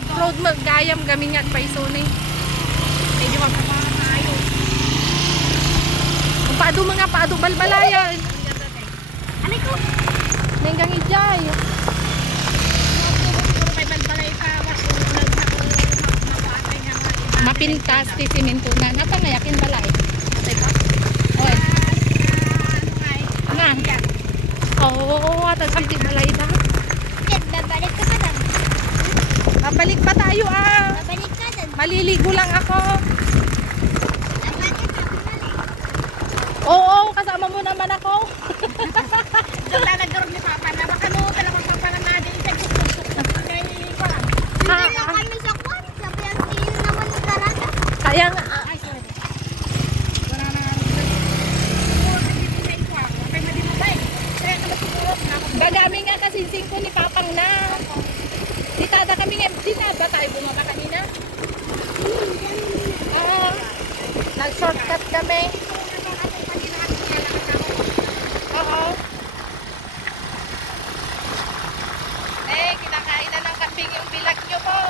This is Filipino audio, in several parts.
upload mo gayam gamin nga paiso ni. Medyo magkakayo. Kung paado mga paado balbalayan. Anay ko. Nenggang ijay. Mapintas ti simento na. Napa na yakin balay. Oy. Na. Oh, atas ang balay na. Babalik ka pa lang. Babalik pa tayo ah. Babalik ka lang. Maliligo lang ako. Oo, kasama mo naman ako. Doon na nagkaroon ni Papa na baka no talagang papananadin sa gusto-gusto. Hindi lang kami sa kwan. Sabi ang tingin naman ng karata. Kaya nga. Ay, sorry. Wala na. Bagami nga kasinsing ko ni Papang na. Ditada kami nga. Ditada ba tayo bumaba kanina? Nag-shortcut kami. Oo. Eh, kinakain na ng kambing yung bilag nyo po.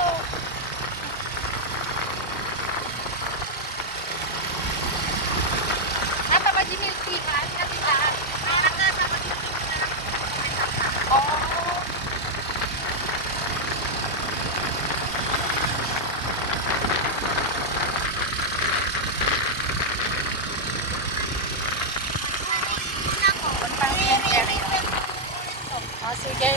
Nata ba di milk tea? Kain na sila. Oo. Oh, sige.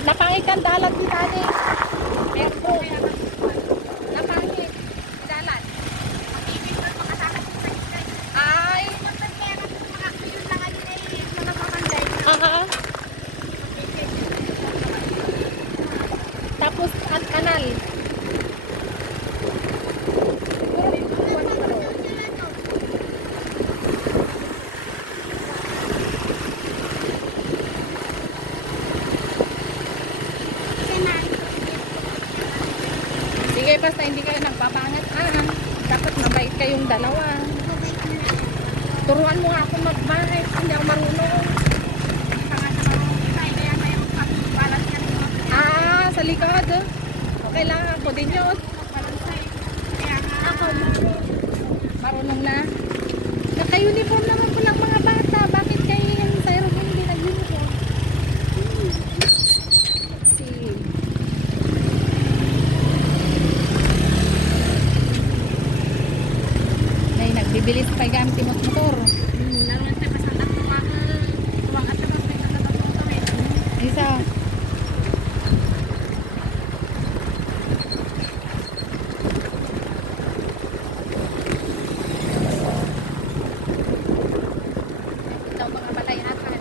Napangit kang dalat di tani. Pero napangit. Dalat. Ay. Aha. Tapos at kanal. Sige, basta hindi kayo nagpapangat. Dapat mabait kayong dalawa. Turuan mo nga ako magbahit. Hindi ako marunong. Sa likod. Okay lang ako din yun. Ako marunong na. Naka-uniform naman po lang mga bata. Bakit kayo yung sa aeroplane hindi nag-uniform? Let's see. Ay, nagbibilis pa yung gamit yung motor. Isa. Ito mga balay natin.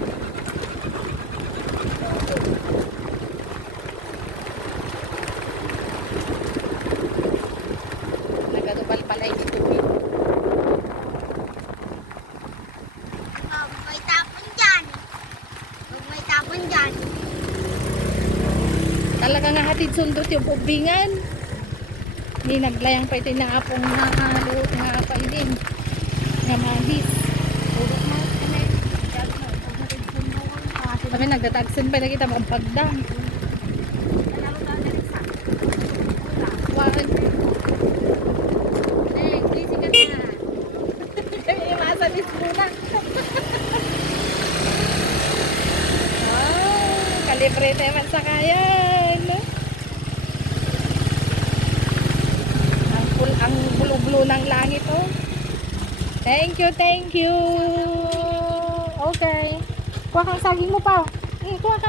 Nagadubal balay dito. May tapon dyan. May tapon dyan. Talaga nga hatid sundot yung ubingan. Hindi naglayang pa ito na apong nakaluot nga pa din. Nga mahis. Kami nagdatagsin pa na kita mga pagdang. One. Eh, please ka na. Kami imasalis muna. Kalibre naman sa kayan. Ang bulo-bulo ng langit, oh. Thank you, thank you. Okay. Kuha kang saging mo pa. Kuha ka.